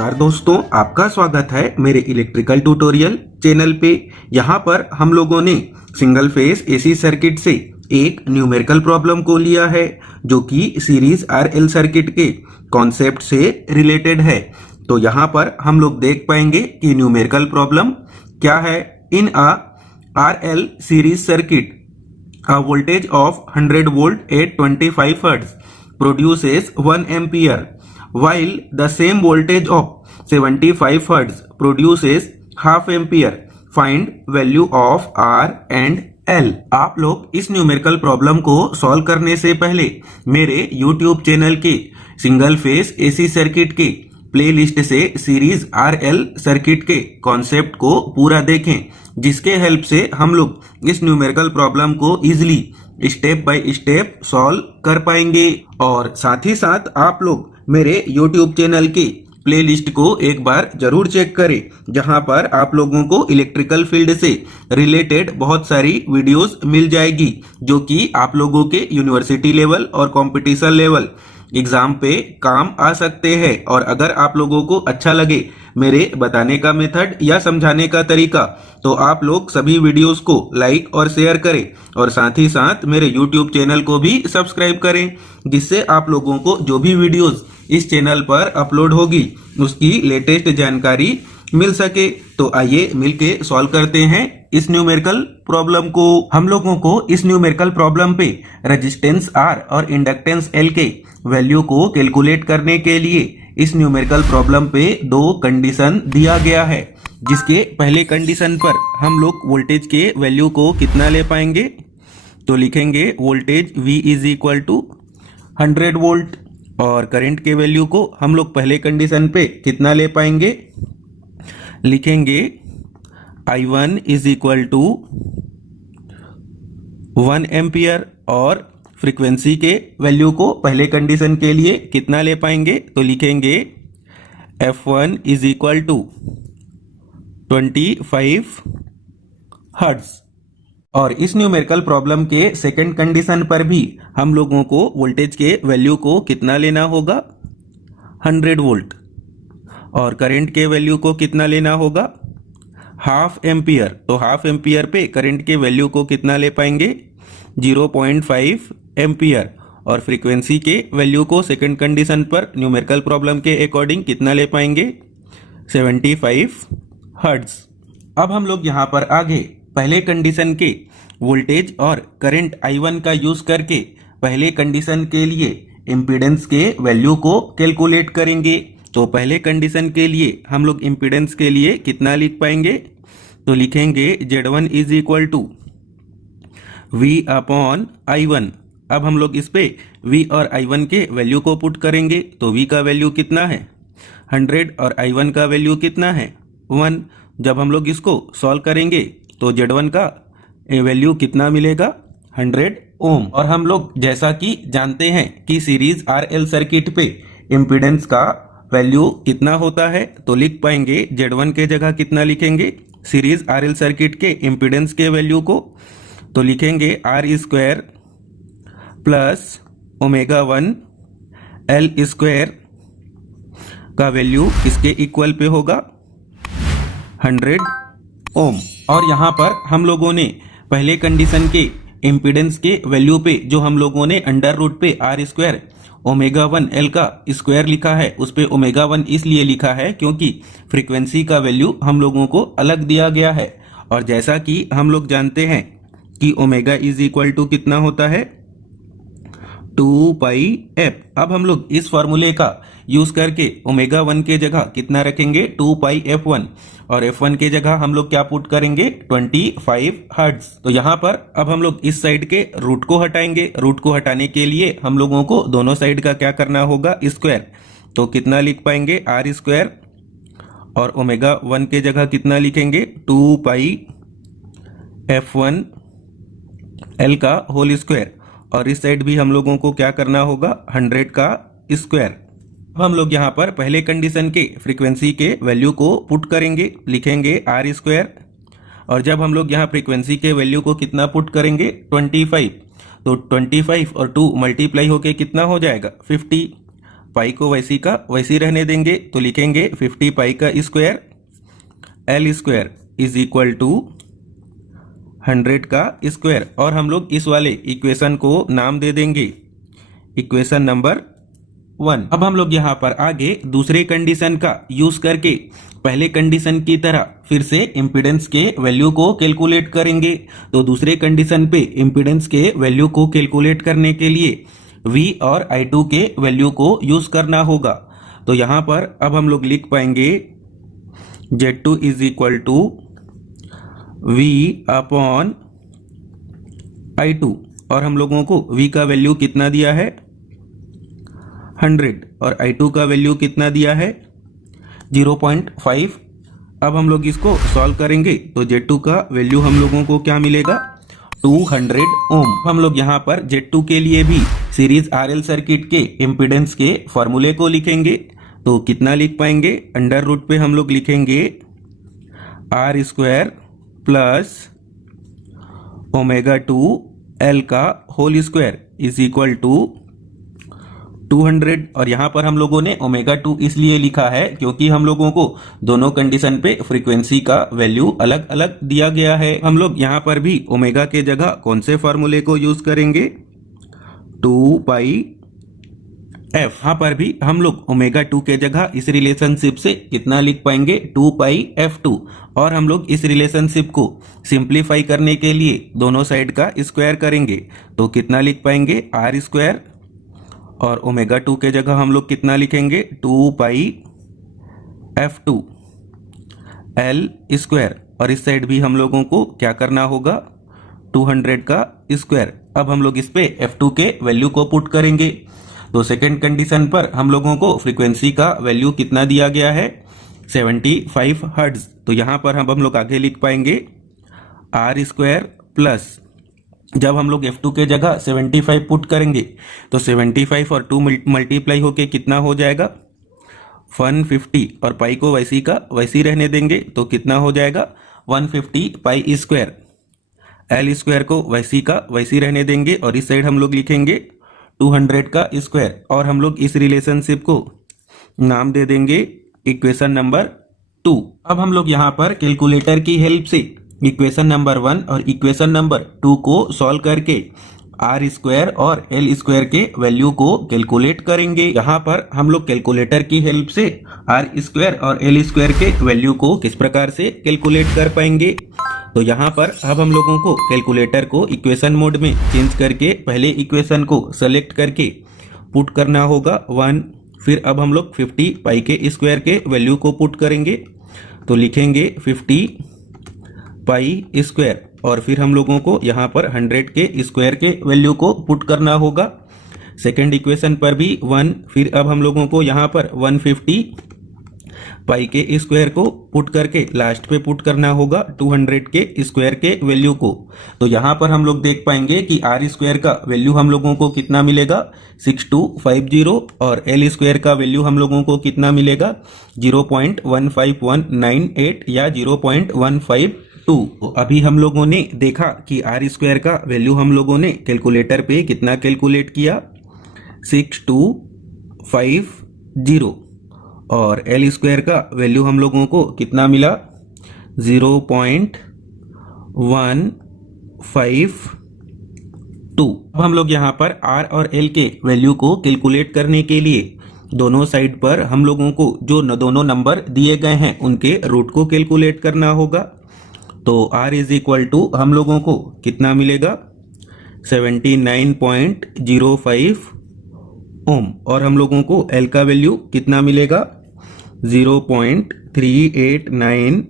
नमस्कार दोस्तों, आपका स्वागत है मेरे इलेक्ट्रिकल ट्यूटोरियल चैनल पे। यहाँ पर हम लोगों ने सिंगल फेस एसी सर्किट से एक न्यूमेरिकल प्रॉब्लम को लिया है जो कि सीरीज आरएल सर्किट के कॉन्सेप्ट से रिलेटेड है। तो यहाँ पर हम लोग देख पाएंगे कि न्यूमेरिकल प्रॉब्लम क्या है। In a RL series circuit a voltage of 100 volt at 25 hertz produces 1 ampere while the same voltage of 75 hertz produces half ampere. Find value of R and L। आप लोग इस न्यूमेरिकल प्रॉब्लम को solve करने से पहले मेरे YouTube channel के single phase AC circuit के प्लेलिस्ट से सीरीज आरएल सर्किट के कॉन्सेप्ट को पूरा देखें, जिसके हेल्प से हम लोग इस न्यूमेरिकल प्रॉब्लम को easily step by step solve कर पाएंगे। और साथ ही साथ आप लोग मेरे YouTube चैनल के प्लेलिस्ट को एक बार जरूर चेक करें, जहां पर आप लोगों को इलेक्ट्रिकल फील्ड से रिलेटेड बहुत सारी वीडियोस मिल जाएगी जो कि आप लोगों के यूनिवर्सिटी लेवल और कंपटीशन लेवल एग्जाम पे काम आ सकते हैं। और अगर आप लोगों को अच्छा लगे मेरे बताने का मेथड या समझाने का तरीका, तो आप लोग सभी वीडियोस को लाइक और शेयर करें और साथ ही साथ मेरे YouTube चैनल को भी सब्सक्राइब करें, जिससे आप लोगों को जो भी वीडियोस इस चैनल पर अपलोड होगी उसकी लेटेस्ट जानकारी मिल सके। तो आइए मिलके सॉल्व करते हैं इस न्यूमेरिकल प्रॉब्लम को। हम लोगों को इस न्यूमेरिकल प्रॉब्लम पे रेजिस्टेंस R और इंडक्टेंस L के वैल्यू को कैलकुलेट करने के लिए इस न्यूमेरिकल प्रॉब्लम पे दो कंडीशन दिया गया है, जिसके पहले कंडीशन पर हम लोग वोल्टेज के वैल्यू को कितना ले पाएंगे। तो लिखेंगे voltage V is equal to 100 volt और करंट के वैल्यू को हम लोग पहले कंडीशन पे कितना ले पाएंगे। लिखेंगे I1 is equal to 1 ampere और फ्रीक्वेंसी के वैल्यू को पहले कंडीशन के लिए कितना ले पाएंगे। तो लिखेंगे F1 is equal to 25 hertz. और इस न्यूमेरिकल प्रॉब्लम के सेकंड कंडीशन पर भी हम लोगों को वोल्टेज के वैल्यू को कितना लेना होगा, 100 वोल्ट, और करंट के वैल्यू को कितना लेना होगा, हाफ एम्पियर। तो हाफ एम्पियर पे करंट के वैल्यू को कितना ले पाएंगे, 0.5 एम्पियर, और फ्रीक्वेंसी के वैल्यू को सेकंड कंडीशन पर न्यूमेरिकल प्रॉब्लम के अकॉर्डिंग कितना ले पाएंगे, 75 हर्ट्ज। अब हम लोग यहाँ पर आगे पहले कंडीशन के वोल्टेज और करंट I1 का यूज करके पहले कंडीशन के लिए इम्पीडेंस के वैल्यू को कैलकुलेट करेंगे। तो पहले कंडीशन के लिए हम लोग इम्पीडेंस के लिए कितना लिख पाएंगे। तो लिखेंगे Z1 is equal to V upon I1। अब हम लोग इस पे V और I1 के वैल्यू को पुट करेंगे। तो V का वैल्यू कितना है, 100, और I1 का वैल्यू कितना है, 1। जब हम लोग इसको सॉल्व करेंगे तो Z1 का वैल्यू कितना मिलेगा, 100 ओम। और हम लोग जैसा कि जानते हैं कि सीरीज आरएल सर्किट पे इम्पीडेंस का वैल्यू कितना होता है, तो लिख पाएंगे Z1 के जगह कितना लिखेंगे, सीरीज आरएल सर्किट के इम्पीडेंस के वैल्यू को। तो लिखेंगे R square plus ω1 L square का वैल्यू इसके इक्वल पे होगा 100 ओम। और यहाँ पर हम लोगों ने पहले कंडीशन के इम्पीडेंस के वैल्यू पे जो हम लोगों ने अंडर रूट पे R स्क्वायर ω1 L का स्क्वायर लिखा है, उस पे ω1 इसलिए लिखा है क्योंकि फ्रीक्वेंसी का वैल्यू हम लोगों को अलग दिया गया है। और जैसा कि हम लोग जानते हैं कि ओमेगा इज इक्वल टू कितना होता है, 2πf। अब हम लोग इस फॉर्मूले का यूज करके ω1 के जगह कितना रखेंगे, 2πf1, और f1 के जगह हम लोग क्या पुट करेंगे, 25 हर्ट्ज। तो यहाँ पर अब हम लोग इस साइड के रूट को हटाएंगे। रूट को हटाने के लिए हम लोगों को दोनों साइड का क्या करना होगा, स्क्वायर। तो कितना लिख पाएंगे, R स्क्वायर, और ω1 के जगह कितना लिखेंगे, 2πf1 L का होल स्क्वायर, और इस साइड भी हम लोगों को क्या करना होगा, 100 का स्क्वायर। अब हम लोग यहाँ पर पहले कंडीशन के फ्रीक्वेंसी के वैल्यू को पुट करेंगे। लिखेंगे R स्क्वायर, और जब हम लोग यहाँ फ्रीक्वेंसी के वैल्यू को कितना पुट करेंगे, 25। तो 25 और 2 मल्टीप्लाई होके कितना हो जाएगा, 50। पाई को वैसी का वैसी रहने देंगे तो लिखेंगे 50 पाई का square L square is equal to 100 का स्क्वायर। और हम लोग इस वाले इक्वेशन को नाम दे देंगे इक्वेशन नंबर 1। अब हम लोग यहाँ पर आगे दूसरे कंडीशन का यूज करके पहले कंडीशन की तरह फिर से इम्पीडेंस के वैल्यू को कैलकुलेट करेंगे। तो दूसरे कंडीशन पे इम्पीडेंस के वैल्यू को कैलकुलेट करने के लिए V और I2 के वैल्यू को यूज करना होगा। तो यहाँ पर अब हम लोग लिख पाएंगे Z2 is equal to V upon I2 और हम लोगों को V का वैल्यू कितना दिया है 100 और I2 का वैल्यू कितना दिया है 0.5। अब हम लोग इसको सॉल्व करेंगे तो Z2 का वैल्यू हम लोगों को क्या मिलेगा 200 ओम। हम लोग यहाँ पर Z2 के लिए भी सीरीज RL सर्किट के इम्पीडेंस के फॉर्मूले को लिखेंगे। तो कितना लिख पाएंगे अंडर रूट पे हम लोग लिखेंगे R square plus omega 2 L का whole square is equal to 200। और यहाँ पर हम लोगों ने ओमेगा 2 इसलिए लिखा है क्योंकि हम लोगों को दोनं कंडीशन पे फ्रीक्वेंसी का वैल्यू अलग अलग दिया गया है। हम लोग यहाँ पर भी ओमेगा के जगह कौन से फॉर्मूले को यूज करेंगे 2 पाई एफ। यहाँ पर भी हम लोग ओमेगा 2 के जगह इस रिलेशनशिप से कितना लिख पाएंगे 2 पाई F2। और हम लोग इस रिलेशनशिप को सिंप्लीफाई करने के लिए दोनों साइड का स्क्वायर करेंगे तो कितना लिख पाएंगे R स्क्वायर और ओमेगा 2 के जगह हम लोग कितना लिखेंगे 2 पाई F2 L स्क्वायर। और इस साइड भी हम लोगों को क्या करना होगा 200 का स्क्वायर। अब हम लोग इस पे F2 के वैल्यू को पुट करेंगे। तो सेकंड कंडीशन पर हम लोगों को फ्रीक्वेंसी का वैल्यू कितना दिया गया है 75 हर्ट्ज। तो यहाँ पर हम लोग आगे लिख पाएंगे R स्क्वायर प्लस जब हम लोग F2 के जगह 75 पुट करेंगे तो 75 और 2 मल्टीप्लाई होके कितना हो जाएगा 150 और पाई को वैसी का वैसी रहने देंगे तो कितना हो जाएगा 150 पाई स्क्वायर। L स्क्वायर को वैसी का वैसी रहने देंगे और इस साइड हम लोग लिखेंगे 200 का स्क्वायर। और हम लोग इस रिलेशनशिप को नाम दे देंगे इक्वेशन नंबर 2। अब हम लोग यहाँ पर कैलकुलेटर की हेल्प से इक्वेशन नंबर 1 और इक्वेशन नंबर 2 को सॉल्व करके R स्क्वायर और L स्क्वायर के वैल्यू को कैलकुलेट करेंगे। यहाँ पर हम लोग कैलकुलेटर की हेल्प से R स्क्वायर और L स्क्वायर के वैल्यू को किस प्रकार से कैलकुलेट कर पाएंगे। तो यहाँ पर अब हम लोगों को कैलकुलेटर को इक्वेशन मोड में चेंज करके पहले इक्वेशन को सेलेक्ट करके पुट करना होगा 1। फिर अब हम लोग 50 पाई के स्क्वायर के वैल्यू को पुट करेंगे तो लिखेंगे 50 पाई स्क्वायर। और फिर हम लोगों को यहाँ पर 100 के स्क्वायर के वैल्यू को पुट करना होगा। सेकेंड इक्वेशन पर भी 1। फिर अब हम लोगों को यहाँ पर 150 पाई के स्क्वायर को पुट करके लास्ट पे पुट करना होगा 200 के स्क्वायर के वैल्यू को। तो यहाँ पर हम लोग देख पाएंगे कि R स्क्वायर का वैल्यू हम लोगों को कितना मिलेगा 6250 और L स्क्वायर का वैल्यू हम लोगों को कितना मिलेगा 0.15198 या 0.152। तो अभी हम लोगों ने देखा कि R स्क्वायर का वैल्यू हम लोगों ने कैलकुलेटर पे कितना कैलकुलेट किया 6250 और L स्क्वायर का वैल्यू हम लोगों को कितना मिला 0.152। अब हम लोग यहाँ पर R और L के वैल्यू को कैलकुलेट करने के लिए दोनों साइड पर हम लोगों को जो दोनों नंबर दिए गए हैं उनके रूट को कैलकुलेट करना होगा। तो R इज इक्वल टू हम लोगों को कितना मिलेगा 79.05 ओम और हम लोगों को L का वैल्यू कितना मिलेगा 0.389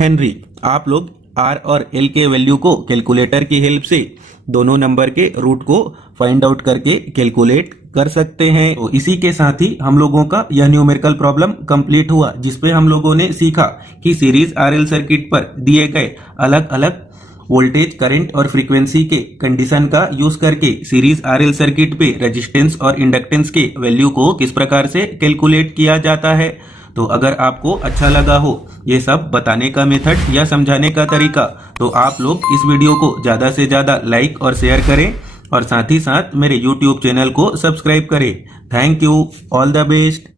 हेनरी। आप लोग R और L के वैल्यू को कैलकुलेटर की हेल्प से दोनों नंबर के रूट को फाइंड आउट करके कैलकुलेट कर सकते हैं। तो इसी के साथ ही हम लोगों का यह न्यूमेरिकल प्रॉब्लम कंप्लीट हुआ जिसपे हम लोगों ने सीखा कि सीरीज RL सर्किट पर दिए गए अलग अलग वोल्टेज करंट और फ्रीक्वेंसी के कंडीशन का यूज करके सीरीज RL सर्किट पे रेजिस्टेंस और इंडक्टेंस के वैल्यू को किस प्रकार से कैलकुलेट किया जाता है। तो अगर आपको अच्छा लगा हो ये सब बताने का मेथड या समझाने का तरीका तो आप लोग इस वीडियो को ज़्यादा से ज़्यादा लाइक और शेयर करें और साथ ही साथ मेरे YouTube चैनल को सब्सक्राइब करें। Thank you, all the best.